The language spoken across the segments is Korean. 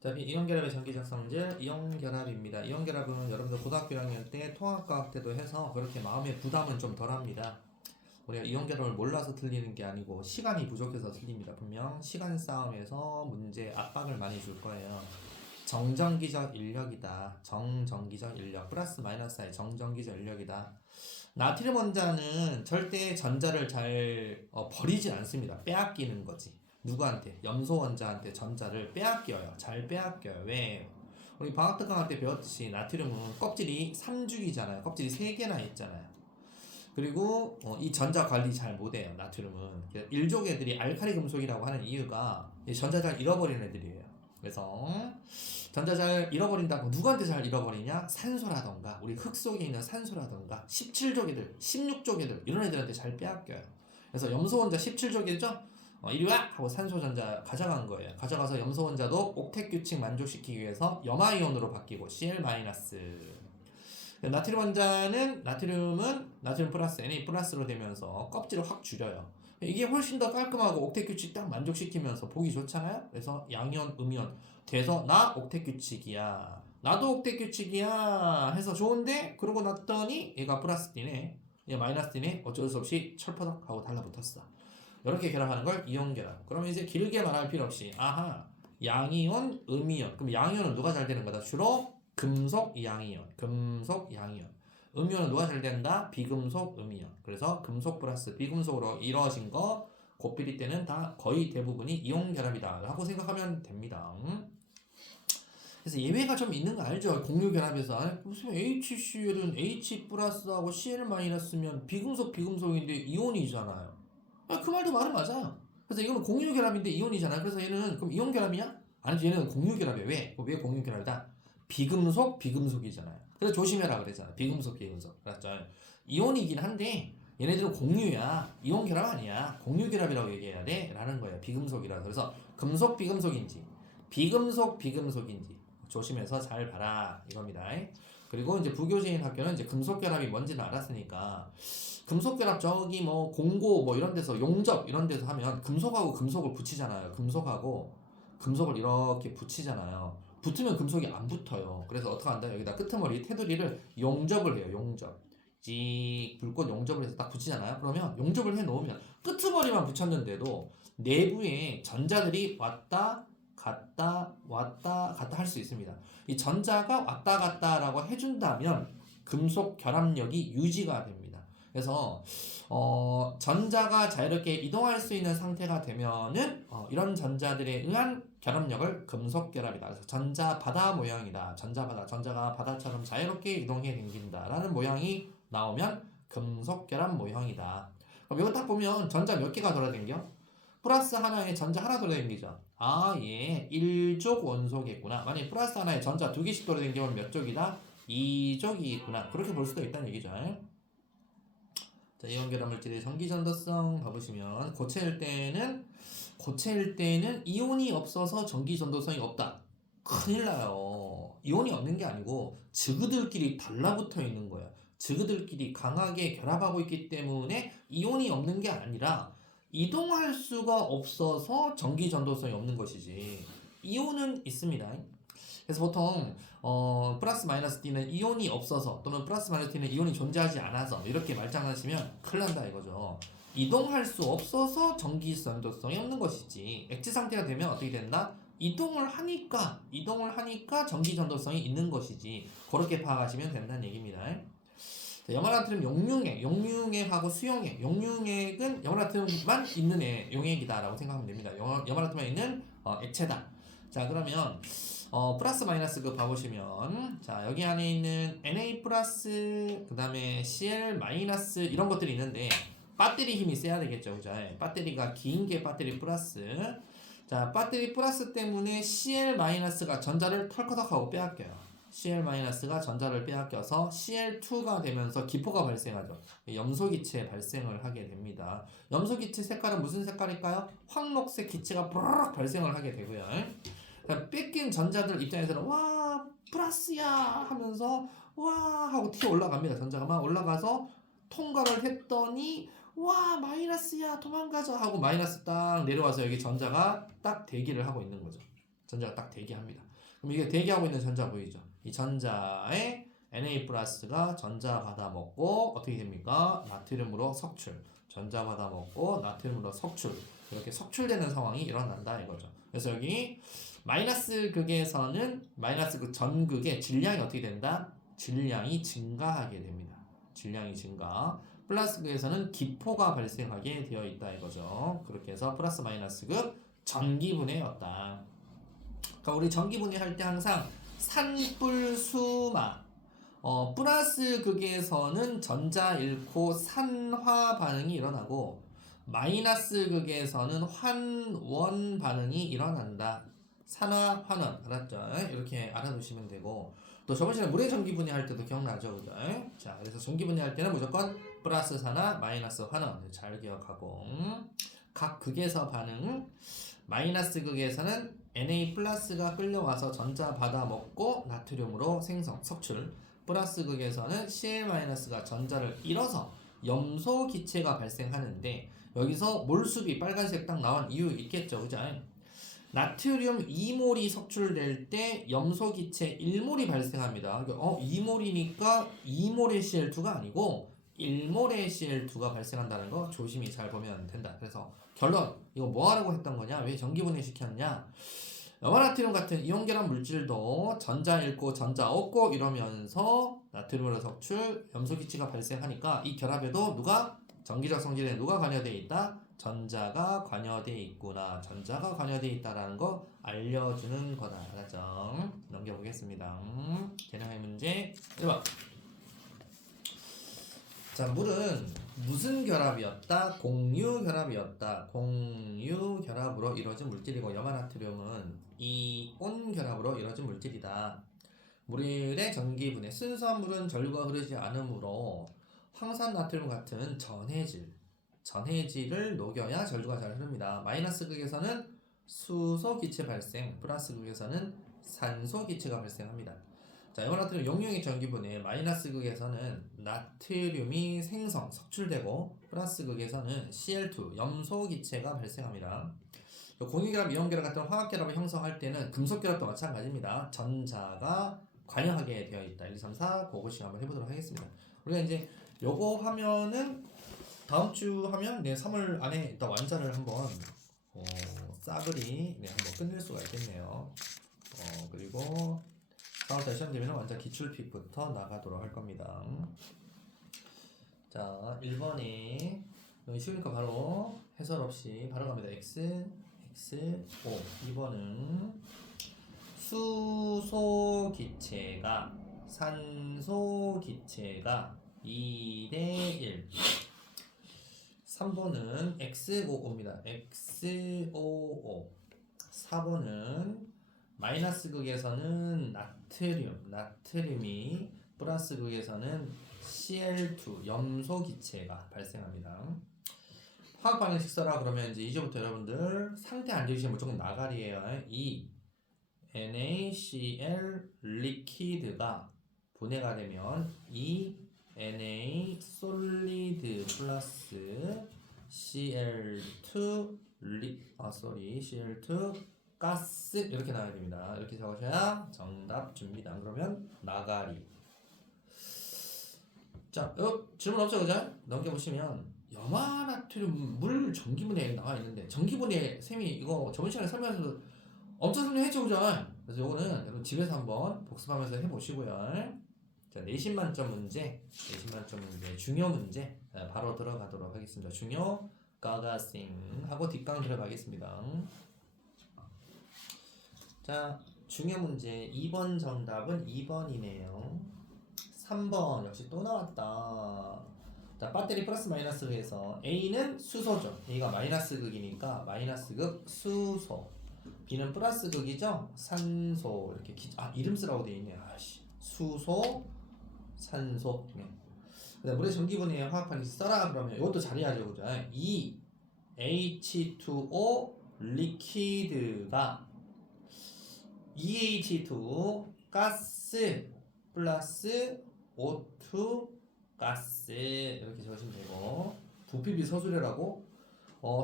자, 이온결합의 전기작성질 이온결합입니다. 이온결합은 여러분들 고등학교 1학년 때 통합과학 때도 해서 그렇게 마음의 부담은 좀 덜합니다. 우리가 이온결합을 몰라서 틀리는 게 아니고 시간이 부족해서 틀립니다. 분명 시간 싸움에서 문제 압박을 많이 줄 거예요. 정전기적 인력이다. 정전기적 인력 플러스 마이너스의 정전기적 인력이다. 나트륨 원자는 절대 전자를 잘 버리지 않습니다. 빼앗기는 거지. 누구한테? 염소 원자한테 전자를 빼앗겨요. 잘 빼앗겨요. 왜? 우리 방학특강할 때 배웠듯이 나트륨은 껍질이 3죽이잖아요. 껍질이 3개나 있잖아요. 그리고 이 전자 관리 잘 못해요. 나트륨은 1족 애들이 알칼리 금속이라고 하는 이유가 전자 잘 잃어버리는 애들이에요. 그래서 전자 잘 잃어버린다고 누구한테 잘 잃어버리냐? 산소라던가 우리 흙 속에 있는 산소라던가 17족 애들, 16족 애들 이런 애들한테 잘 빼앗겨요. 그래서 염소 원자 17족이죠? 이리 와! 하고 산소 전자 가져간 거예요. 가져가서 염소 원자도 옥텟 규칙 만족시키기 위해서 염화이온으로 바뀌고 Cl-. 나트륨 원자는 나트륨은 나트륨 플러스 Na 플러스로 되면서 껍질을 확 줄여요. 이게 훨씬 더 깔끔하고 옥텟 규칙 딱 만족시키면서 보기 좋잖아요. 그래서 양이온, 음이온 돼서 나 옥텟 규칙이야. 나도 옥텟 규칙이야 해서 좋은데 그러고 났더니 얘가 플러스 D네, 얘 마이너스 D네. 어쩔 수 없이 철퍼덕 하고 달라붙었어. 이렇게 결합하는 걸 이온 결합. 그러면 이제 길게 말할 필요 없이 아하 양이온, 음이온. 그럼 양이온은 누가 잘 되는 거다? 주로 금속 양이온, 금속 양이온. 음이온은 누가 잘 된다? 비금속 음이온. 그래서 금속 플러스 비금속으로 이루어진 거 고필이 때는 다 거의 대부분이 이온 결합이다 라고 생각하면 됩니다. 그래서 예외가 좀 있는 거 알죠? 공유 결합에서 무슨 HCl은 H 플러스하고 Cl 마이너스면 비금속인데 이온이잖아요. 그 말도 말은 맞아요. 그래서 이거는 공유 결합인데 이온이잖아요. 그래서 얘는 그럼 이온 결합이냐? 아니죠. 얘는 공유 결합이에요. 왜 공유 결합이다? 비금속이잖아요. 그래서 조심해라 그랬잖아. 비금속. 그랬죠. 이온이긴 한데 얘네들은 공유야. 이온 결합 아니야. 공유 결합이라고 얘기해야 돼. 라는 거예요. 비금속이라서. 그래서 금속 비금속인지 비금속인지 조심해서 잘 봐라 이겁니다. 그리고 이제 부교재인 학교는 이제 금속 결합이 뭔지는 알았으니까 금속 결합 저기 뭐 공고 뭐 이런 데서 용접 이런 데서 하면 금속하고 금속을 붙이잖아요. 금속하고 금속을 이렇게 붙이잖아요. 붙으면 금속이 안 붙어요. 그래서 어떻게 한다? 여기다 끄트머리 테두리를 용접을 해요. 용접. 찍 불꽃 용접을 해서 딱 붙이잖아요. 그러면 용접을 해 놓으면 끄트머리만 붙였는데도 내부에 전자들이 왔다 갔다 할 수 있습니다. 이 전자가 왔다 갔다라고 해준다면 금속 결합력이 유지가 됩니다. 그래서 전자가 자유롭게 이동할 수 있는 상태가 되면은 이런 전자들에 의한 결합력을 금속 결합이다. 그래서 전자 바다 모양이다. 전자가 바다처럼 자유롭게 이동해 댕긴다라는 모양이 나오면 금속 결합 모형이다. 그럼 이거 딱 보면 전자 몇 개가 돌아댕겨? 플러스 하나에 전자 하나 돌아댕기죠. 얘 1족 원소겠구나. 만약에 플러스 하나에 전자 2개씩 돌아댕기면 몇 족이다? 2족이구나. 그렇게 볼 수도 있다는 얘기죠. 자, 이온 결합 물질의 전기 전도성 봐보시면 고체일 때는 이온이 없어서 전기 전도성이 없다. 큰일 나요. 이온이 없는 게 아니고 즈그들끼리 달라붙어 있는 거야. 즈그들끼리 강하게 결합하고 있기 때문에 이온이 없는 게 아니라 이동할 수가 없어서 전기 전도성이 없는 것이지. 이온은 있습니다. 그래서 보통 플러스 마이너스 D는 이온이 없어서 또는 플러스 마이너스 D는 이온이 존재하지 않아서 이렇게 말장난하시면 큰일 난다 이거죠. 이동할 수 없어서 전기 전도성이 없는 것이지. 액체 상태가 되면 어떻게 된다? 이동을 하니까 전기 전도성이 있는 것이지. 그렇게 파악하시면 된다는 얘기입니다. 염화나트륨 용융액하고 수용액. 용융액은 염화나트륨만 있는 용액이다라고 생각하면 됩니다. 염화나트륨만 있는 액체다. 자, 그러면 플러스 마이너스 그 봐보시면 자, 여기 안에 있는 Na 플러스 그 다음에 Cl 마이너스 이런 것들이 있는데 배터리 힘이 세야 되겠죠. 그죠? 배터리가 긴 게 배터리 플러스. 자, 배터리 플러스 때문에 Cl 마이너스가 전자를 털커덕하고 빼앗겨요. Cl-가 전자를 빼앗겨서 Cl2가 되면서 기포가 발생하죠. 염소기체 발생을 하게 됩니다. 염소기체 색깔은 무슨 색깔일까요? 황록색 기체가 브르륵 발생을 하게 되고요. 뺏긴 전자들 입장에서는 와 플러스야 하면서 와 하고 튀어 올라갑니다. 전자가 막 올라가서 통과를 했더니 와 마이너스야 도망가자 하고 마이너스 딱 내려와서 여기 전자가 딱 대기를 하고 있는 거죠. 전자가 딱 대기합니다. 그럼 이게 대기하고 있는 전자 보이죠? 이 전자에 Na 플러스가 전자 받아먹고 어떻게 됩니까? 나트륨으로 석출. 전자 받아먹고 나트륨으로 석출. 이렇게 석출되는 상황이 일어난다 이거죠. 그래서 여기 마이너스 극에서는 마이너스 극 전극의 질량이 어떻게 된다? 질량이 증가하게 됩니다. 질량이 증가. 플러스 극에서는 기포가 발생하게 되어 있다 이거죠. 그렇게 해서 플러스 마이너스 극 전기분해였다. 그러니까 우리 전기분해 할 때 항상 산불수마 플러스 극에서는 전자 잃고 산화 반응이 일어나고 마이너스 극에서는 환원 반응이 일어난다. 산화 환원 알았죠? 이렇게 알아두시면 되고 또 저번 시간에 물의 전기분해 할 때도 기억나죠? 그죠? 자 그래서 전기분해 할 때는 무조건 플러스 산화 마이너스 환원 잘 기억하고 각 극에서 반응 마이너스 극에서는 Na 플러스가 끌려와서 전자 받아먹고 나트륨으로 생성 석출 플러스 극에서는 Cl-가 전자를 잃어서 염소 기체가 발생하는데 여기서 몰수비 빨간색 딱 나온 이유 있겠죠, 그죠? 나트륨 2몰이 석출될 때 염소 기체 1몰이 발생합니다. 2몰이니까 2몰의 Cl2가 아니고 1몰의 Cl2가 발생한다는 거 조심히 잘 보면 된다. 그래서 결론 이거 뭐 하라고 했던 거냐? 왜 전기분해 시켰냐? 염화나트륨 같은 이온결합 물질도 전자 잃고 전자 얻고 이러면서 나트륨으로 석출, 염소기체가 발생하니까 이 결합에도 누가 전기적 성질에 누가 관여되어 있다? 전자가 관여되어 있구나. 전자가 관여되어 있다라는 거 알려주는 거다. 알았죠? 넘겨보겠습니다. 개념의 문제 1번. 자, 물은 무슨 결합이었다? 공유 결합이었다. 공유 결합으로 이루어진 물질이고 염화나트륨은 이온 결합으로 이루어진 물질이다. 물의 전기분해 순수한 물은 전류가 흐르지 않으므로 황산나트륨 같은 전해질을 녹여야 전류가 잘 흐릅니다. 마이너스 극에서는 수소 기체 발생, 플러스 극에서는 산소 기체가 발생합니다. 자, 염화나트륨 용융의 전기분해 마이너스 극에서는 나트륨이 생성, 석출되고 플러스 극에서는 Cl2, 염소 기체가 발생합니다. 공유결합, 이온결합 같은 화학결합을 형성할 때는 금속결합도 마찬가지입니다. 전자가 관여하게 되어 있다. 1, 2, 3, 4 그것씩 한번 해보도록 하겠습니다. 우리가 이제 요거 하면은 다음 주 하면 3월 안에 일단 완자를 한번 싸그리 한번 끝낼 수가 있겠네요. 그리고 4월달 시험 되면 완자 기출픽부터 나가도록 할 겁니다. 자, 1번에 여기 쉬우니까 바로 해설 없이 바로 갑니다. X, O. 2번은 수소 기체가 산소 기체가 2대1. 3번은 XOO입니다. XOO. 4번은 마이너스 극에서는 나트륨이 플러스 극에서는 Cl2 염소 기체가 발생합니다. 화학 반응식 써라 그러면 이제부터 여러분들 상태 안 좋으시면 무조건 나가리예요. 이 NaCl 리퀴드가 분해가 되면 이 Na 솔리드 플러스 Cl2 Cl2 가스 이렇게 나와야 됩니다. 이렇게 적으셔야 정답 줍니다. 그러면 나가리. 자, 질문 없죠, 그죠? 넘겨보시면 염화나트륨 물 전기분해 나와 있는데 전기분해 쌤이 이거 저번 시간에 설명해서 엄청 설명했죠, 그죠? 그래서 요거는 여러분 집에서 한번 복습하면서 해보시고요. 자, 내신 만점 문제 중요 문제 바로 들어가도록 하겠습니다. 중요 가가싱 하고 뒷강 들어가겠습니다. 자, 중요 문제 2번 정답은 2번이네요. 3번 역시 또 나왔다. 자, 배터리 플러스 마이너스 극에서 A는 수소죠. A가 마이너스 극이니까 마이너스 극 수소. B는 플러스 극이죠. 산소. 이렇게 이름 쓰라고 되어 있네요. 수소, 산소. 네. 물의 전기분해 화학 반응식 써라 그러면 이것도 잘해야죠, 그죠? 이 H2O 리퀴드가 EH2 가스 플러스 O2 가스 이렇게 적으시면 되고 부피비 서술이라고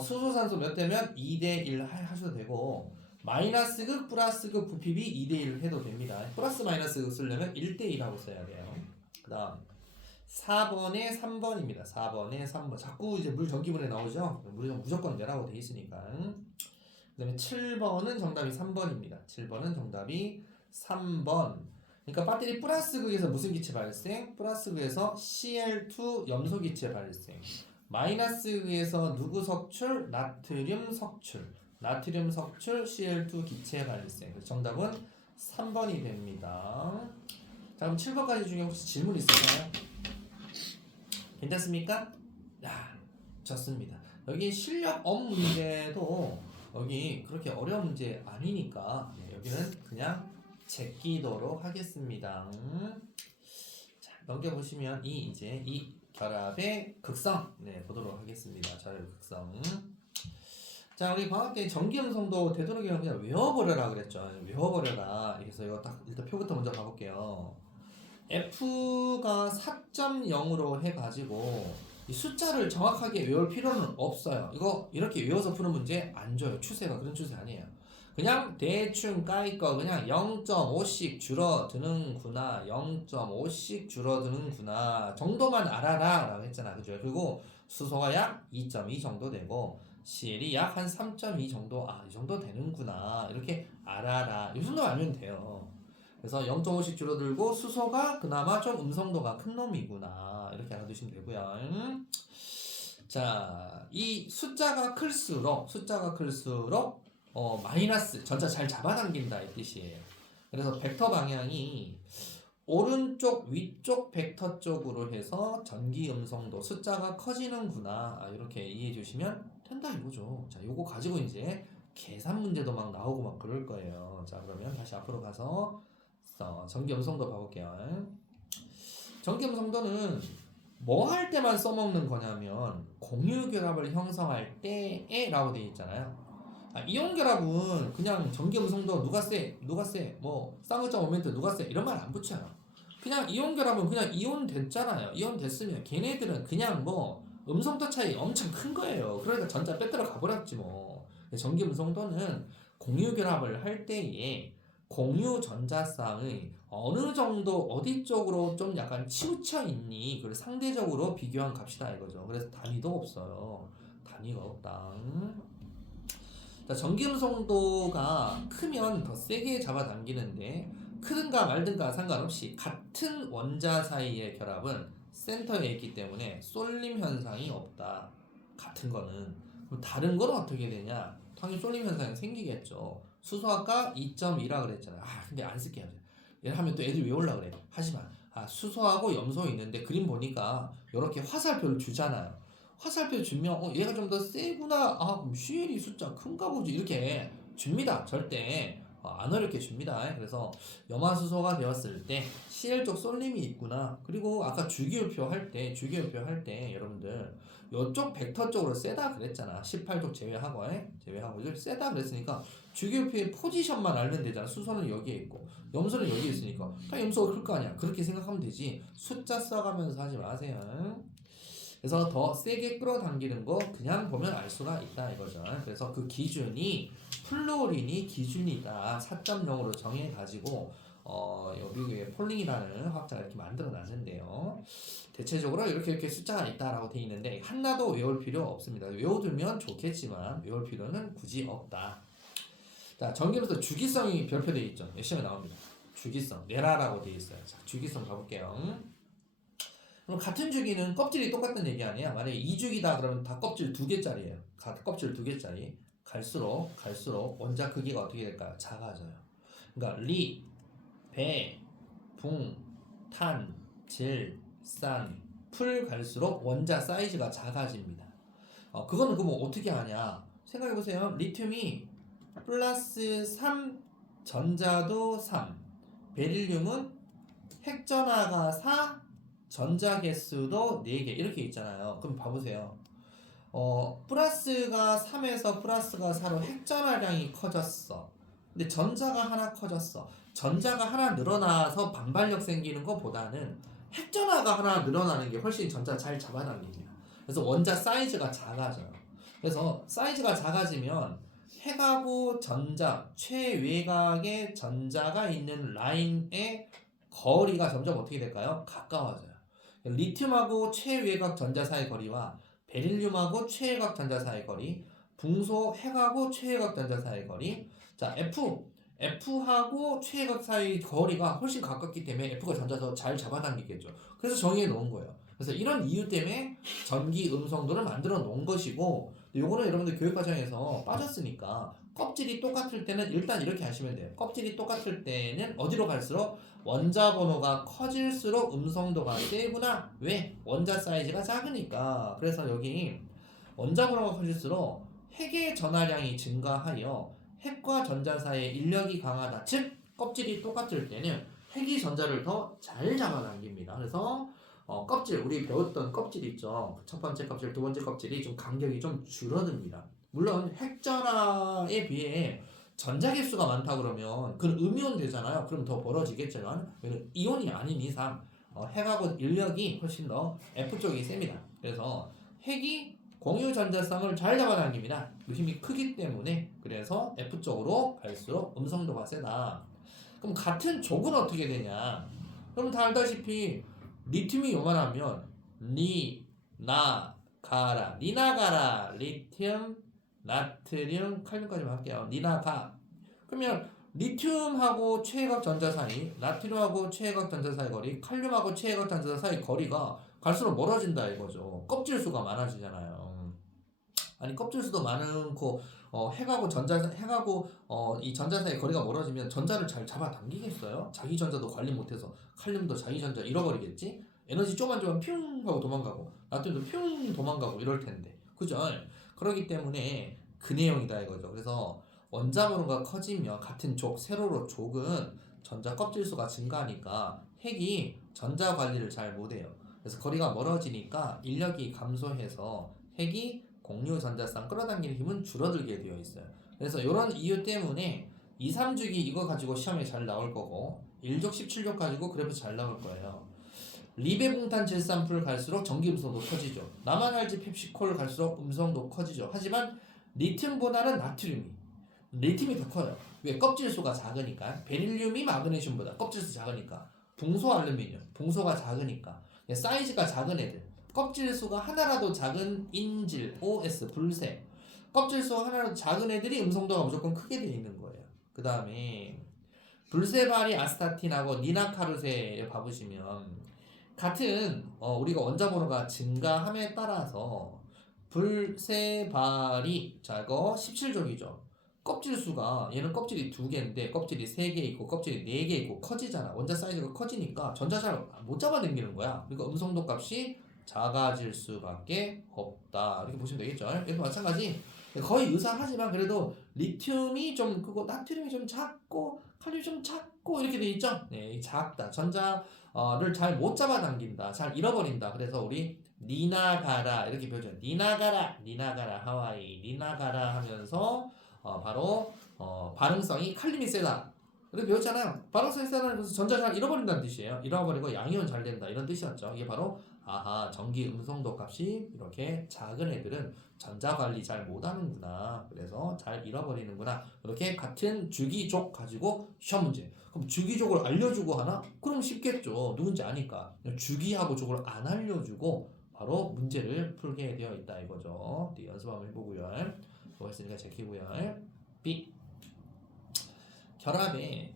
수소산소 몇 대면 2대1 하셔도 되고 마이너스 극 플러스 극 부피비 2대1 해도 됩니다. 플러스 마이너스 극 쓰려면 1대1하고 써야 돼요. 그 다음 4번에 3번입니다. 4번에 3번. 자꾸 이제 물 전기분해 나오죠? 무조건 내라고 돼 있으니까. 그 다음에 7번은 정답이 3번입니다. 7번은 정답이 3번. 그러니까 배터리 플러스 극에서 무슨 기체 발생? 플러스 극에서 Cl2 염소 기체 발생. 마이너스 극에서 누구 석출? 나트륨 석출. 나트륨 석출 Cl2 기체 발생. 그래서 정답은 3번이 됩니다. 자, 그럼 7번까지 중에 혹시 질문 있으세요? 괜찮습니까? 야, 좋습니다. 여기 실력업 문제도 여기 그렇게 어려운 문제 아니니까 여기는 그냥 제끼도록 하겠습니다. 자, 넘겨보시면 이 결합의 극성 보도록 하겠습니다. 결합의 극성. 자, 우리 방학 때 전기음성도 되도록이면 그냥 외워버려라 그랬죠. 외워버려라. 그래서 이거 딱 일단 표부터 먼저 가볼게요. F가 4.0으로 해가지고 이 숫자를 정확하게 외울 필요는 없어요. 이거 이렇게 외워서 푸는 문제 안 줘요. 추세가 그런 추세 아니에요. 그냥 대충 까이 거 그냥 0.5씩 줄어드는구나, 0.5씩 줄어드는구나 정도만 알아라 라고 했잖아. 그죠? 그리고 수소가 약 2.2 정도 되고 CL이 약 한 3.2 정도, 이 정도 되는구나 이렇게 알아라. 이 정도 알면 돼요. 그래서 0.5씩 줄어들고 수소가 그나마 좀 음성도가 큰 놈이구나 이렇게 알아두시면 되고요. 자, 이 숫자가 클수록 마이너스 전자 잘 잡아당긴다 이 뜻이에요. 그래서 벡터 방향이 오른쪽 위쪽 벡터 쪽으로 해서 전기 음성도 숫자가 커지는구나 이렇게 이해해 주시면 된다 이거죠. 자, 요거 가지고 이제 계산 문제도 막 나오고 막 그럴 거예요. 자, 그러면 다시 앞으로 가서 전기 음성도 봐볼게요. 전기 음성도는 뭐 할 때만 써먹는 거냐면 공유 결합을 형성할 때에 라고 되어 있잖아요. 이온 결합은 그냥 전기 음성도 누가 세 뭐 쌍극장 모멘트 누가 세 이런 말 안 붙여요. 그냥 이온 결합은 그냥 이온 됐잖아요. 이온 됐으면 걔네들은 그냥 뭐 음성도 차이 엄청 큰 거예요. 그러니까 전자 빼들어 가버렸지 뭐. 전기 음성도는 공유 결합을 할 때에 공유 전자쌍의 어느 정도 어디 쪽으로 좀 약간 치우쳐 있니 그걸 상대적으로 비교한 값이다 이거죠. 그래서 단위도 없어요. 단위가 없다. 자, 전기음성도가 크면 더 세게 잡아당기는데 크든가 말든가 상관없이 같은 원자 사이의 결합은 센터에 있기 때문에 쏠림 현상이 없다. 같은 거는. 그럼 다른 건 어떻게 되냐? 당연히 쏠림 현상이 생기겠죠. 수소 아까 2.2라 그랬잖아요. 근데 안 쓸게요. 얘를 하면 또 애들 외우려고 그래. 하지만 수소하고 염소 있는데 그림 보니까 이렇게 화살표를 주잖아요. 화살표 주면 얘가 좀 더 세구나. 그럼 CL이 숫자 큰가 보지. 이렇게 줍니다. 절대 안 어렵게 줍니다. 그래서 염화수소가 되었을 때 CL 쪽 쏠림이 있구나. 그리고 아까 주기율표 할 때 여러분들 이쪽 벡터 쪽으로 세다 그랬잖아. 18쪽 제외하고 세다 그랬으니까 주기율표의 포지션만 알면 되잖아. 수소는 여기에 있고 염소는 여기에 있으니까 다 염소가 클 거 아니야. 그렇게 생각하면 되지. 숫자 써가면서 하지 마세요. 그래서 더 세게 끌어당기는 거 그냥 보면 알 수가 있다 이거죠. 그래서 그 기준이 플로린이 기준이다. 4.0으로 정해가지고 여기에 폴링이라는 화학자가 이렇게 만들어 놨는데요. 대체적으로 이렇게 숫자가 있다라고 돼 있는데 하나도 외울 필요 없습니다. 외워두면 좋겠지만 외울 필요는 굳이 없다. 자, 전기로서 주기성이 별표되어 있죠. 시험에 나옵니다. 주기성 내라라고 되어 있어요. 자, 주기성 가볼게요. 그럼 같은 주기는 껍질이 똑같은 얘기 아니야? 만약에 2주기다 그러면 다 껍질 2개짜리예요. 껍질 2개짜리. 갈수록 원자 크기가 어떻게 될까요? 작아져요. 그러니까 리, 배, 붕, 탄, 질, 산, 풀 갈수록 원자 사이즈가 작아집니다. 그거는 그럼 어떻게 하냐? 생각해보세요. 리튬이 플러스 3, 전자도 3, 베릴륨은 핵전화가 4, 전자 개수도 4개 이렇게 있잖아요. 그럼 봐보세요. 플러스가 3에서 플러스가 4로 핵전화량이 커졌어. 근데 전자가 하나 커졌어. 전자가 하나 늘어나서 반발력 생기는 것보다는 핵전화가 하나 늘어나는 게 훨씬 전자 잘 잡아당깁니다. 그래서 원자 사이즈가 작아져요. 그래서 사이즈가 작아지면 핵하고 전자, 최외곽에 전자가 있는 라인의 거리가 점점 어떻게 될까요? 가까워져요. 리튬하고 최외곽 전자 사이 거리와 베릴륨하고 최외곽 전자 사이 거리, 붕소 핵하고 최외곽 전자 사이 거리. 자, F하고 최외곽 사이 거리가 훨씬 가깝기 때문에 F가 전자 더 잘 잡아당기겠죠. 그래서 정의해 놓은 거예요. 그래서 이런 이유 때문에 전기 음성도를 만들어 놓은 것이고, 요거는 여러분들 교육 과정에서 빠졌으니까 껍질이 똑같을 때는 일단 이렇게 하시면 돼요. 껍질이 똑같을 때는 어디로 갈수록 원자 번호가 커질수록 음성도가 세구나. 왜? 원자 사이즈가 작으니까. 그래서 여기 원자 번호가 커질수록 핵의 전하량이 증가하여 핵과 전자 사이의 인력이 강하다. 즉 껍질이 똑같을 때는 핵이 전자를 더 잘 잡아당깁니다. 그래서 껍질, 우리 배웠던 껍질 있죠. 첫 번째 껍질, 두 번째 껍질이 좀 간격이 좀 줄어듭니다. 물론 핵전하에 비해 전자 개수가 많다 그러면 그건 음이온 되잖아요. 그럼 더 벌어지겠지만 이온이 아닌 이상 핵하고 인력이 훨씬 더 F 쪽이 셉니다. 그래서 핵이 공유 전자성을 잘 잡아당깁니다. 그 힘이 크기 때문에. 그래서 F 쪽으로 갈수록 음성도가 세다. 그럼 같은 족은 어떻게 되냐? 그럼 다 알다시피 리튬이 요만하면 리나가라, 리튬, 나트륨, 칼륨까지만 할게요. 리나가. 그러면 리튬하고 최외곽 전자 사이, 나트륨하고 최외곽 전자 사이 거리, 칼륨하고 최외곽 전자 사이 거리가 갈수록 멀어진다 이거죠. 껍질 수가 많아지잖아요. 아니 껍질 수도 많고 핵하고 이 전자 사이 거리가 멀어지면 전자를 잘 잡아당기겠어요? 자기 전자도 관리 못해서 칼륨도 자기 전자 잃어버리겠지? 에너지 좀만 주면 퓨 하고 도망가고 나트륨도 퓨 도망가고 이럴 텐데, 그죠? 그렇기 때문에 그 내용이다 이거죠. 그래서 원자 번호가 커지면 같은 족, 세로로 족은 전자 껍질 수가 증가하니까 핵이 전자 관리를 잘 못해요. 그래서 거리가 멀어지니까 인력이 감소해서 핵이 공유 전자쌍 끌어당기는 힘은 줄어들게 되어 있어요. 그래서 이런 이유 때문에 2, 3주기 이거 가지고 시험에 잘 나올 거고 1족 17족 가지고 그래프 잘 나올 거예요. 리베봉탄 질산풀 갈수록 전기 음성도 커지죠. 나만알지 펩시콜 갈수록 음성도 커지죠. 하지만 리튬보다는 리튬이 더 커요. 왜? 껍질수가 작으니까. 베릴륨이 마그네슘보다 껍질수 작으니까. 붕소 알루미늄, 붕소가 작으니까. 사이즈가 작은 애들, 껍질수가 하나라도 작은 인질, OS, 불새, 껍질수 하나라도 작은 애들이 음성도가 무조건 크게 되어 있는 거예요. 그 다음에 불세바리 아스타틴하고 니나카르세 봐보시면 같은 우리가 원자 번호가 증가함에 따라서 불세바리, 자 이거 17족이죠. 껍질수가, 얘는 껍질이 2개인데 껍질이 3개 있고 껍질이 4개 있고 커지잖아. 원자 사이즈가 커지니까 전자 잘 못 잡아당기는 거야. 그러니까 음성도 값이 작아질 수밖에 없다. 이렇게 보시면 되겠죠. 얘도 마찬가지. 거의 유사하지만 그래도 리튬이 좀 크고 나트륨이 좀 작고 칼륨이 좀 작고 이렇게 돼 있죠. 네, 작다. 전자를 잘 못 잡아당긴다. 잘 잃어버린다. 그래서 우리 니나가라 이렇게 배우죠. 니나가라 하와이, 니나가라 하면서 바로 반응성이 칼륨이 세다. 이렇게 배웠잖아요. 반응성이 세다는 것은 전자 잘 잃어버린다는 뜻이에요. 잃어버리고 양이온 잘 된다 이런 뜻이었죠. 이게 바로 전기 음성도 값이 이렇게 작은 애들은 전자 관리 잘 못하는구나. 그래서 잘 잃어버리는구나. 이렇게 같은 주기족 가지고 시험 문제. 그럼 주기족을 알려주고 하나? 그럼 쉽겠죠. 누군지 아니까. 주기하고 족을 안 알려주고 바로 문제를 풀게 되어 있다 이거죠. 네, 연습 한번 해보고요. 뭐했으니까 제키고요. B. 결합의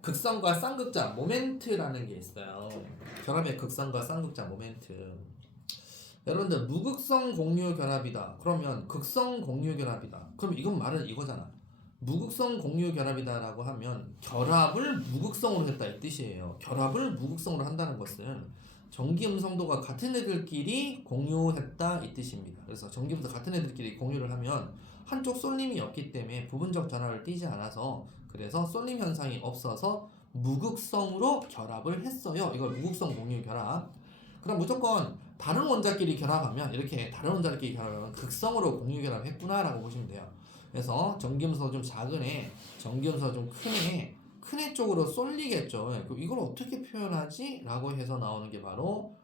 극성과 쌍극장 모멘트라는 게 있어요. 결합의 극성과 쌍극장 모멘트. 여러분들 무극성 공유 결합이다. 그러면 극성 공유 결합이다. 그럼 이건 말은 이거잖아. 무극성 공유 결합이다라고 하면 결합을 무극성으로 했다 이 뜻이에요. 결합을 무극성으로 한다는 것은 전기 음성도가 같은 애들끼리 공유했다 이 뜻입니다. 그래서 전기 음성 같은 애들끼리 공유를 하면 한쪽 쏠림이 없기 때문에 부분적 전하를 띠지 않아서, 그래서 쏠림 현상이 없어서 무극성으로 결합을 했어요. 이걸 무극성 공유 결합. 그럼 무조건 다른 원자끼리 결합하면, 이렇게 다른 원자끼리 결합하면 극성으로 공유 결합했구나라고 보시면 돼요. 그래서 전기음성 좀 작은 애, 전기음성 좀 큰 애 쪽으로 쏠리겠죠. 이걸 어떻게 표현하지? 라고 해서 나오는 게 바로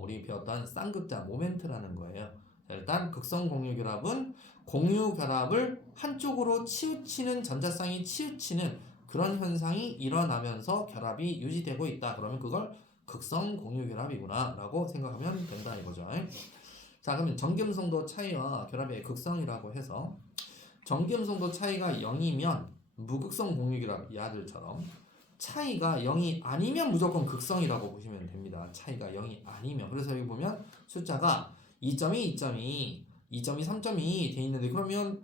우리 배웠던 쌍극자 모멘트라는 거예요. 자, 일단 극성 공유 결합은 공유 결합을 한쪽으로 치우치는 전자쌍이 치우치는 그런 현상이 일어나면서 결합이 유지되고 있다. 그러면 그걸 극성 공유 결합이구나 라고 생각하면 된다 이거죠. 자, 그러면 전기음성도 차이와 결합의 극성이라고 해서 전기음성도 차이가 0이면 무극성 공유 결합 이 아들처럼 차이가 0이 아니면 무조건 극성이라고 보시면 됩니다. 차이가 0이 아니면. 그래서 여기 보면 숫자가 2.2, 2.2, 2.2, 3.2 돼 있는데 그러면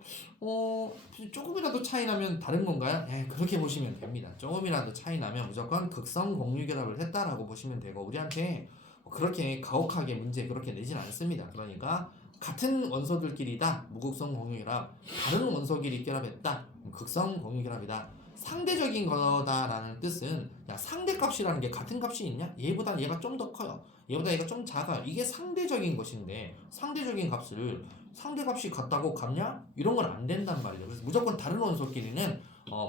조금이라도 차이 나면 다른 건가요? 그렇게 보시면 됩니다. 조금이라도 차이 나면 무조건 극성 공유 결합을 했다라고 보시면 되고 우리한테 그렇게 가혹하게 문제 그렇게 내진 않습니다. 그러니까 같은 원소들끼리다 무극성 공유 결합, 다른 원소끼리 결합했다 극성 공유 결합이다. 상대적인 거다라는 뜻은 야, 상대값이라는 게 같은 값이 있냐? 얘보다 얘가 좀 더 커요. 얘보다 얘가 좀 작아요. 이게 상대적인 것인데 상대적인 값을 상대값이 같다고 같냐? 이런 건 안 된단 말이죠. 그래서 무조건 다른 원소끼리는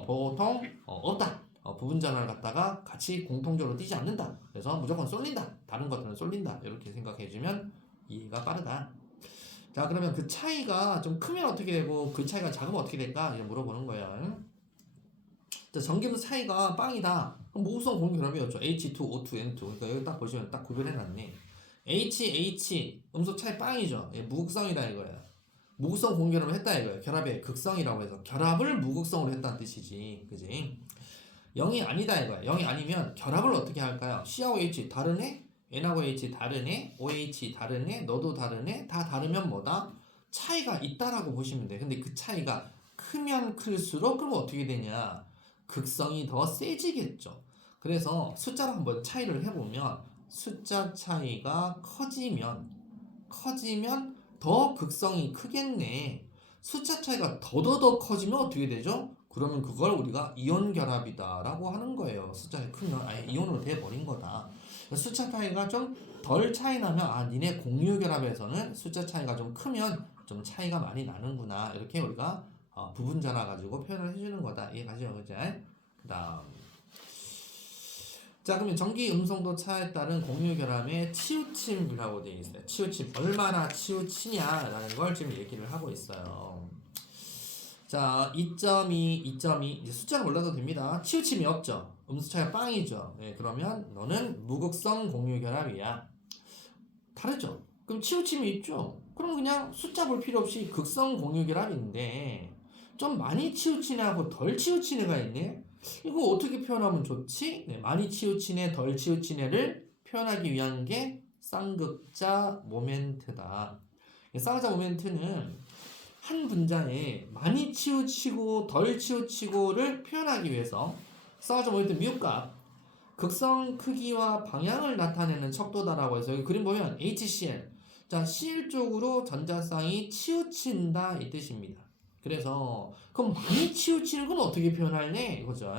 보통 없다. 부분 전환을 갖다가 같이 공통적으로 띄지 않는다. 그래서 무조건 쏠린다. 다른 것들은 쏠린다. 이렇게 생각해주면 이해가 빠르다. 자, 그러면 그 차이가 좀 크면 어떻게 되고 그 차이가 작으면 어떻게 될까? 이렇게 물어보는 거예요. 자, 전기음수 차이가 빵이다. 그럼 무극성 공유 결합이었죠. H2O2 N2. 그러니까 여기 딱 보시면 딱 구별해놨네. H 음수 차이 빵이죠. 무극성이다 이거예요. 무극성 공유 결합을 했다 이거예요. 결합의 극성이라고 해서 결합을 무극성으로 했다는 뜻이지, 그지? 0이 아니다 이거예요. 0이 아니면 결합을 어떻게 할까요? C하고 H 다르네? N하고 H 다르네? OH 다르네? 너도 다르네? 다 다르면 뭐다? 차이가 있다라고 보시면 돼. 근데 그 차이가 크면 클수록 그럼 어떻게 되냐? 극성이 더 세지겠죠. 그래서 숫자로 한번 차이를 해보면 숫자 차이가 커지면 더 극성이 크겠네. 숫자 차이가 더더더 커지면 어떻게 되죠? 그러면 그걸 우리가 이온 결합이다 라고 하는 거예요. 숫자가 크면 아예 이온으로 돼버린 거다. 숫자 차이가 좀 덜 차이 나면 니네 공유 결합에서는 숫자 차이가 좀 크면 좀 차이가 많이 나는구나. 이렇게 우리가 부분 전화 가지고 표현을 해주는 거다. 이해가죠? 그죠? 그 다음. 자, 그러면 전기 음성도 차에 따른 공유 결합의 치우침이라고 되어 있어요. 치우침. 얼마나 치우치냐라는 걸 지금 얘기를 하고 있어요. 자, 2.2, 2.2. 이제 숫자는 몰라도 됩니다. 치우침이 없죠. 음수 차이가 빵이죠. 네, 그러면 너는 무극성 공유 결합이야. 다르죠? 그럼 치우침이 있죠? 그럼 그냥 숫자 볼 필요 없이 극성 공유 결합인데 좀 많이 치우친 애하고 덜 치우친 애가 있네? 이거 어떻게 표현하면 좋지? 네, 많이 치우친 애, 덜 치우친 애를 표현하기 위한 게 쌍극자 모멘트다. 쌍극자 모멘트는 한 분자에 많이 치우치고 덜 치우치고를 표현하기 위해서 쌍극자 모멘트 미흡값 극성 크기와 방향을 나타내는 척도다라고 해서 여기 그림 보면 HCl 자, Cl 쪽으로 전자쌍이 치우친다 이 뜻입니다. 그래서 그럼 많이 치우치는 건 어떻게 표현할래? 이거죠.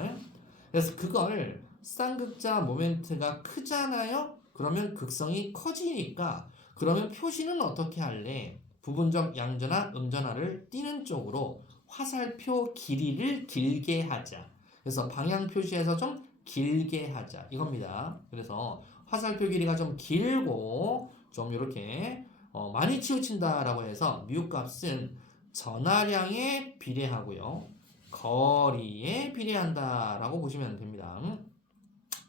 그래서 그걸 쌍극자 모멘트가 크잖아요. 그러면 극성이 커지니까 그러면 표시는 어떻게 할래? 부분적 양전화, 음전화를 띄는 쪽으로 화살표 길이를 길게 하자. 그래서 방향 표시에서 좀 길게 하자 이겁니다. 그래서 화살표 길이가 좀 길고 좀 이렇게 많이 치우친다라고 해서 미흡값은 전하량에 비례하고요. 거리에 비례한다라고 보시면 됩니다.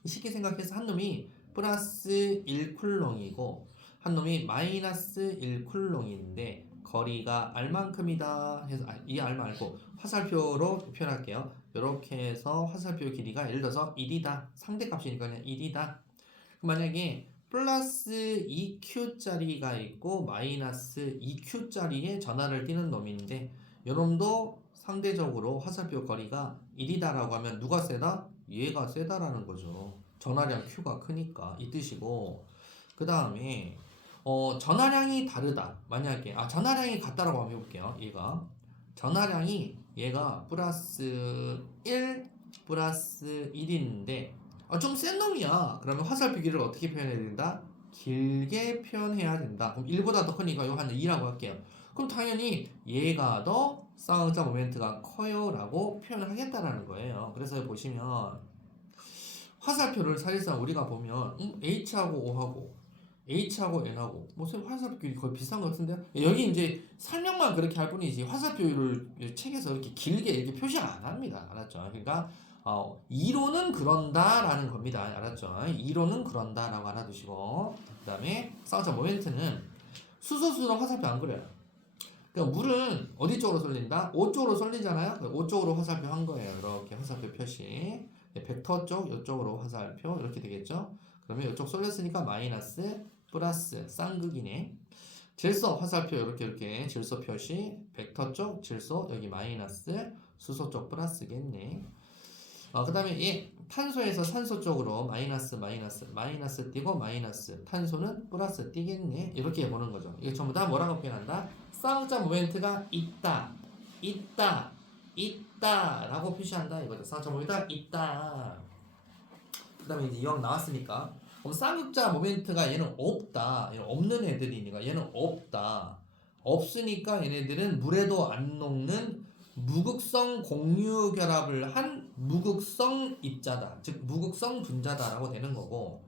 쉽게 생각해서 한 놈이 플러스 1쿨롱이고 한 놈이 마이너스 1쿨롱인데 거리가 알만큼이다 해서 이 알 말고 화살표로 표현할게요. 이렇게 해서 화살표 길이가 예를 들어서 1이다. 상대값이니까 그냥 1이다. 만약에 플러스 2q짜리가 있고 마이너스 2q짜리의 전하를 띄는 놈인데 이놈도 상대적으로 화살표 거리가 1이다라고 하면 누가 세다? 얘가 세다라는 거죠. 전하량 q가 크니까 이 뜻이고 그 다음에 전하량이 다르다. 만약에 전하량이 같다라고 한번 해볼게요. 얘가 전하량이 얘가 플러스 1 플러스 1인데 좀 센 놈이야. 그러면 화살표 길이를 어떻게 표현해야 된다? 길게 표현해야 된다. 그럼 1보다 더 크니까 이거 한 2라고 할게요. 그럼 당연히 얘가 더 쌍극자 모멘트가 커요 라고 표현을 하겠다라는 거예요. 그래서 보시면 화살표를 사실상 우리가 보면 H하고 O하고 H하고 N하고 뭐 화살표율이 거의 비슷한 것 같은데요. 여기 이제 설명만 그렇게 할 뿐이지 화살표율을 책에서 이렇게 길게 이렇게 표시 안 합니다. 알았죠? 그러니까 이론은 그런다라는 겁니다. 알았죠? 이론은 그런다라고 알아두시고 그다음에 쌍자 모멘트는 수소수는 화살표 안 그려요. 그러니까 물은 어디 쪽으로 쏠린다? O 쪽으로 쏠리잖아요. O 쪽으로 화살표 한 거예요. 이렇게 화살표 표시. 벡터 쪽 이쪽으로 화살표 이렇게 되겠죠. 그러면 이쪽 쏠렸으니까 마이너스 플러스 쌍극이네. 질소 화살표 이렇게 질소 표시. 벡터 쪽 질소 여기 마이너스 수소 쪽 플러스겠네. 그 다음에 얘 탄소에서 산소 쪽으로 마이너스 띄고 마이너스 탄소는 플러스 띄겠네. 이렇게 보는 거죠. 이게 전부 다 뭐라고 표현한다? 쌍자 모멘트가 있다 라고 표시한다 이거죠. 쌍자 모멘트가 있다. 그 다음에 이제 이왕 나왔으니까 그럼 쌍극자 모멘트가 얘는 없다. 얘는 없는 애들이니까 얘는 없다. 없으니까 얘네들은 물에도 안 녹는 무극성 공유 결합을 한 무극성 입자다. 즉 무극성 분자다라고 되는 거고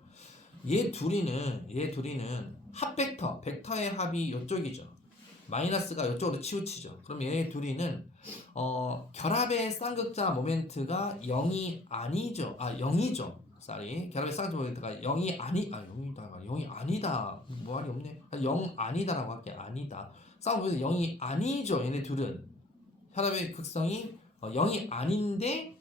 얘 둘이는 합벡터, 벡터의 합이 이쪽이죠. 마이너스가 이쪽으로 치우치죠. 그럼 얘 둘이는 결합의 쌍극자 모멘트가 0이 아니죠. 0이죠. 결합의 쌍극자 모멘트가 0이 아니다. 뭐 말이 없네. 0 아니다라고 할게. 아니다. 쌍극자 모멘트 0이 아니죠. 얘네 둘은 혈압의 극성이 0이 아닌데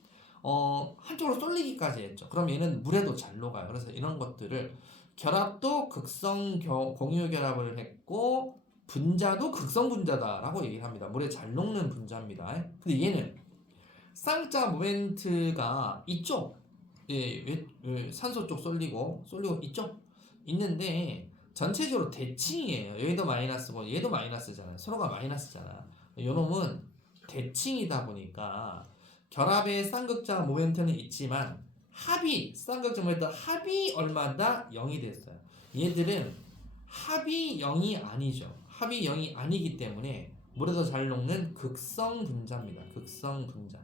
한쪽으로 쏠리기까지 했죠. 그럼 얘는 물에도 잘 녹아요. 그래서 이런 것들을 결합도 극성 공유 결합을 했고 분자도 극성 분자다라고 얘기를 합니다. 물에 잘 녹는 분자입니다. 근데 얘는 쌍자 모멘트가 이쪽 산소 쪽 쏠리고 이쪽 있는데 전체적으로 대칭이에요. 여기도 마이너스고 얘도 마이너스잖아요. 서로가 마이너스잖아. 요놈은 대칭이다 보니까 결합의 쌍극자 모멘트는 있지만 쌍극자 모멘트 합이 얼마다 0이 됐어요. 얘들은 합이 0이 아니죠. 합이 0이 아니기 때문에 물에서 잘 녹는 극성 분자입니다. 극성 분자.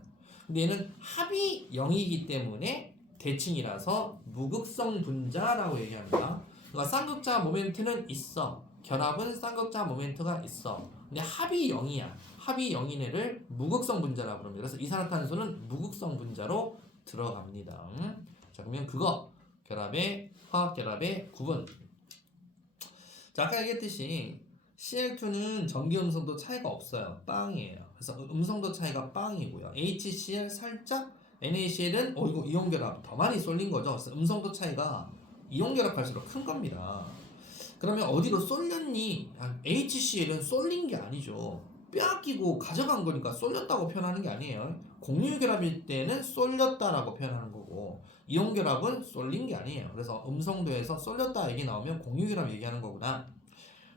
근데 얘는 합이 0이기 때문에 대칭이라서 무극성 분자라고 얘기합니다. 그러니까 쌍극자 모멘트는 있어. 결합은 쌍극자 모멘트가 있어. 근데 합이 0이야. 합이 0인 애를 무극성 분자라고 부릅니다. 그래서 이산화탄소는 무극성 분자로 들어갑니다. 자, 그러면 그거 화학 결합의 구분. 자, 아까 얘기했듯이 Cl2는 전기 음성도 차이가 없어요. 빵이에요. 그래서 음성도 차이가 빵이고요. HCl 살짝, NaCl은 이거 이온 결합 더 많이 쏠린 거죠. 그래서 음성도 차이가 이온 결합할수록 큰 겁니다. 그러면 어디로 쏠렸니? HCl은 쏠린 게 아니죠. 빼앗기고 가져간 거니까 쏠렸다고 표현하는 게 아니에요. 공유 결합일 때는 쏠렸다라고 표현하는 거고 이온 결합은 쏠린 게 아니에요. 그래서 음성도에서 쏠렸다 얘기 나오면 공유 결합 얘기하는 거구나.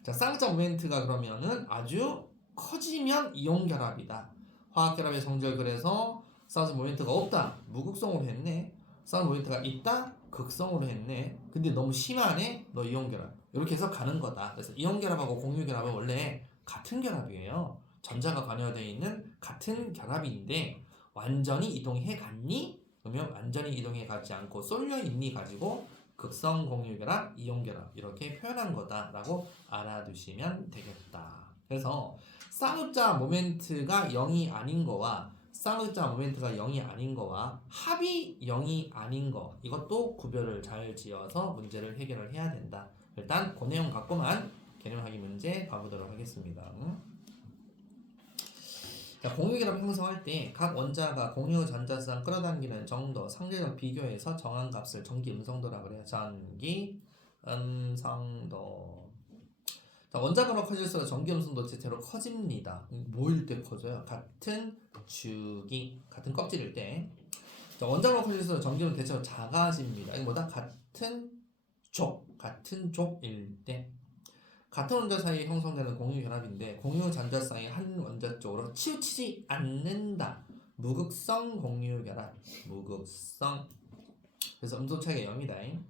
자, 쌍극자 모멘트가 그러면은 아주 커지면 이온 결합이다. 화학 결합의 성질 그래서 쌍극자 모멘트가 없다. 무극성으로 했네. 쌍극자 모멘트가 있다. 극성으로 했네. 근데 너무 심하네. 너 이온 결합. 이렇게 해서 가는 거다. 그래서 이온 결합하고 공유 결합은 원래 같은 결합이에요. 전자가 관여되어 있는 같은 결합인데 완전히 이동해 갔니? 그러면 완전히 이동해 가지 않고 쏠려 있니 가지고 극성 공유 결합, 이온 결합 이렇게 표현한 거다라고 알아두시면 되겠다. 그래서 쌍극자 모멘트가 0이 아닌 거와 쌍극자 모멘트가 0이 아닌 거와 합이 0이 아닌 거 이것도 구별을 잘 지어서 문제를 해결을 해야 된다. 일단 그 내용 갖고만 개념하기 문제 가보도록 하겠습니다. 자, 공유결합 형성할 때 각 원자가 공유 전자수랑 끌어당기는 정도 상대적 비교해서 정한 값을 전기 음성도라고 그래요. 전기 음성도. 자, 원자번호 커질수록 전기 음성도 대체로 커집니다. 뭐일 때 커져요? 같은 주기, 같은 껍질일 때. 자, 원자번호 커질수록 전기 음성도 대체로 작아집니다. 이거 뭐다? 같은 족일 때. 같은 원자 사이에 형성되는 공유 결합인데 공유 전자 사이 한 원자 쪽으로 치우치지 않는다. 무극성 공유 결합. 무극성. 그래서 음소 차이가 0이다.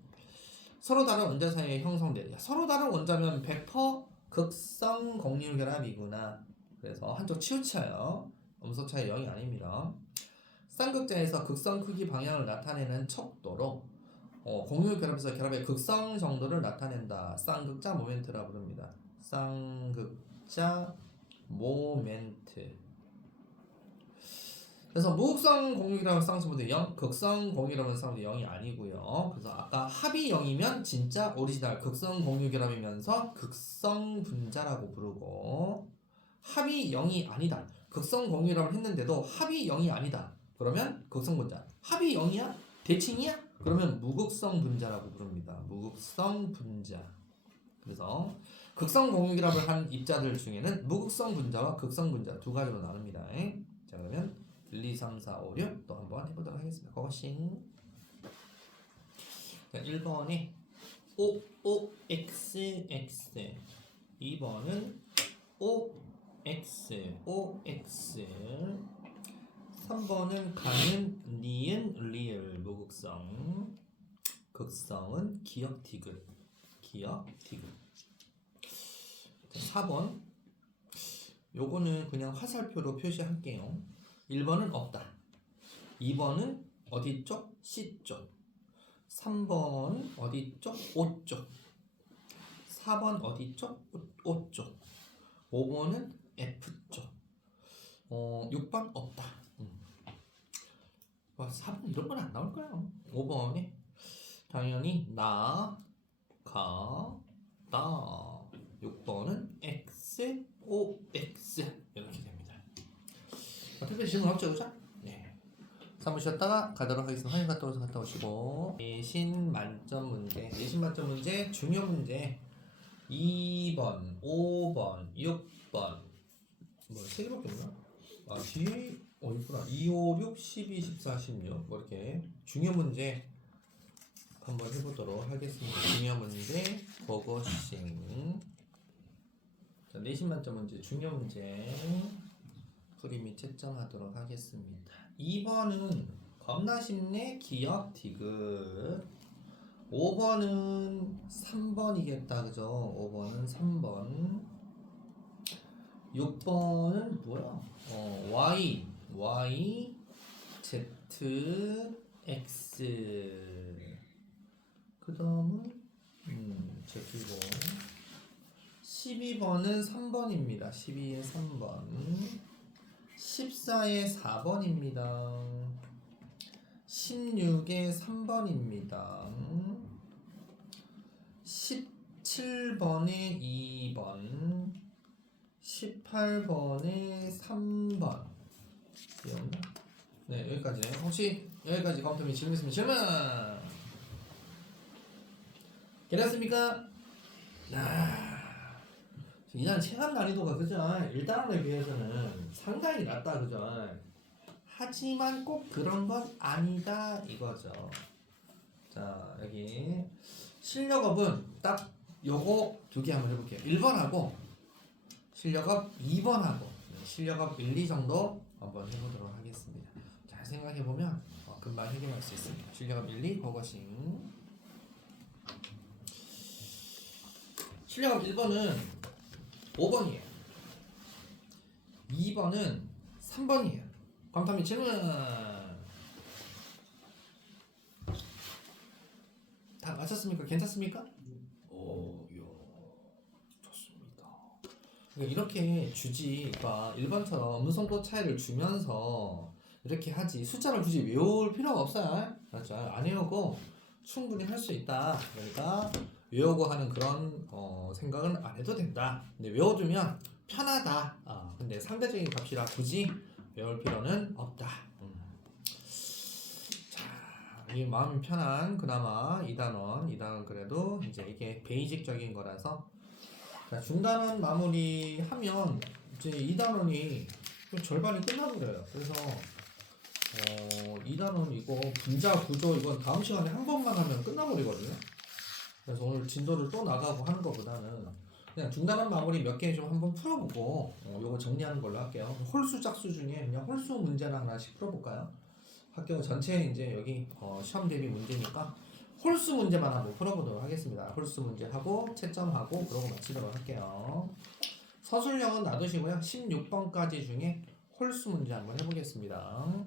서로 다른 원자 사이에 형성돼. 서로 다른 원자면 100% 극성 공유 결합이구나. 그래서 한쪽 치우쳐요. 음소 차이 0이 아닙니다. 쌍극자에서 극성 크기 방향을 나타내는 척도로 공유 결합에서 결합의 극성 정도를 나타낸다. 쌍극자 모멘트라 부릅니다. 쌍극자 모멘트. 그래서 무극성 공유기라면 쌍수분도 0, 극성 공유기라면 쌍수분도 0이 아니고요. 그래서 아까 합이 0이면 진짜 오리지널 극성 공유결합이면서 극성 분자라고 부르고, 합이 0이 아니다. 극성 공유결합을 했는데도 합이 0이 아니다. 그러면 극성 분자. 합이 0이야? 대칭이야? 그러면 무극성 분자라고 부릅니다. 무극성 분자. 그래서 극성 공유결합을 한 입자들 중에는 무극성 분자와 극성 분자 두 가지로 나눕니다. 자, 그러면 1, 2, 3, 4, 5, 6 또 한번 해보도록 하겠습니다. 고고싱. 자, 1번이 OXX, 2번은 OX, OX, 3번은 가는 니은 리을 무극성, 극성은 기역 디귿, 기역 디귿. 자, 4번 요거는 그냥 화살표로 표시할게요. 1번은 없다. 2번은 어디 쪽? C 쪽. 3번 어디 쪽? O 쪽. 4번 어디 쪽? O 쪽. 5번은 F 쪽. 6번 없다. 4번 이런 건 안 나올 거예요. 5번이 당연히 나, 가, 다. 6번은 X, O, X 이렇게 됩니다. 특별히 질문 없죠, 그죠? 네. 3분 쉬었다가 가도록 하겠습니다. 화면 갔다 오시고. 내신 만점 문제, 내신 만점 문제, 중요 문제 2번, 5번, 6번 뭐 3개밖에 없나? 뒤에 있구나. 2, 5, 6, 12, 14, 16 뭐 이렇게 중요 문제 한번 해보도록 하겠습니다. 중요 문제, 버거싱. 자, 내신 만점 문제, 중요 문제 풀이 및 채점하도록 하겠습니다. 2번은 겁나 쉽네 기역 디귿. 5번은 3번이겠다, 그죠? 5번은 3번. 6번은 뭐야? Y, Z, X. 그 다음은 Z고. 12번은 3번입니다. 12의 3번. 14의 4번입니다. 16의 3번입니다. 17번의 2번. 18번의 3번. 기억나? 네, 여기까지. 혹시 여기까지 검토 및 질문 있으면 질문! 괜찮습니까? 이단 체감 난이도가 그죠? 1단원에 비해서는 상당히 낮다 그죠? 하지만 꼭 그런 건 아니다 이거죠. 자, 여기 실력업은 딱 요거 두 개 한번 해볼게요. 1번하고 실력업 2번하고 실력업 1, 2 정도 한번 해보도록 하겠습니다. 잘 생각해보면 금방 해결할 수 있습니다. 실력업 1, 2 버거싱. 실력업 1번은 5번이에요. 2번은 3번이에요. 감탄 질문. 다 맞췄습니까? 괜찮습니까? 좋습니다. 이렇게 주지, 그러니까 1번처럼 음성도 차이를 주면서 이렇게 하지. 숫자를 굳이 외울 필요가 없어요. 맞죠? 안 외우고 충분히 할 수 있다. 그러니까 외우고 하는 그런 생각은 안 해도 된다. 근데 외워두면 편하다. 근데 상대적인 값이라 굳이 외울 필요는 없다. 자, 이 마음이 편한 그나마 2단원 그래도 이제 이게 베이직적인 거라서 자, 중단원 마무리하면 이제 2단원이 절반이 끝나버려요. 그래서 2단원 이거 분자 구조 이건 다음 시간에 한 번만 하면 끝나버리거든요. 그래서 오늘 진도를 또 나가고 하는 것보다는 그냥 중단원 마무리 몇 개 좀 한번 풀어보고 요거 정리하는 걸로 할게요. 홀수 짝수 중에 그냥 홀수 문제나 하나씩 풀어볼까요? 학교 전체 이제 여기 시험 대비 문제니까 홀수 문제만 한번 풀어보도록 하겠습니다. 홀수 문제 하고 채점하고 그러고 마치도록 할게요. 서술형은 놔두시고요. 16번까지 중에 홀수 문제 한번 해보겠습니다.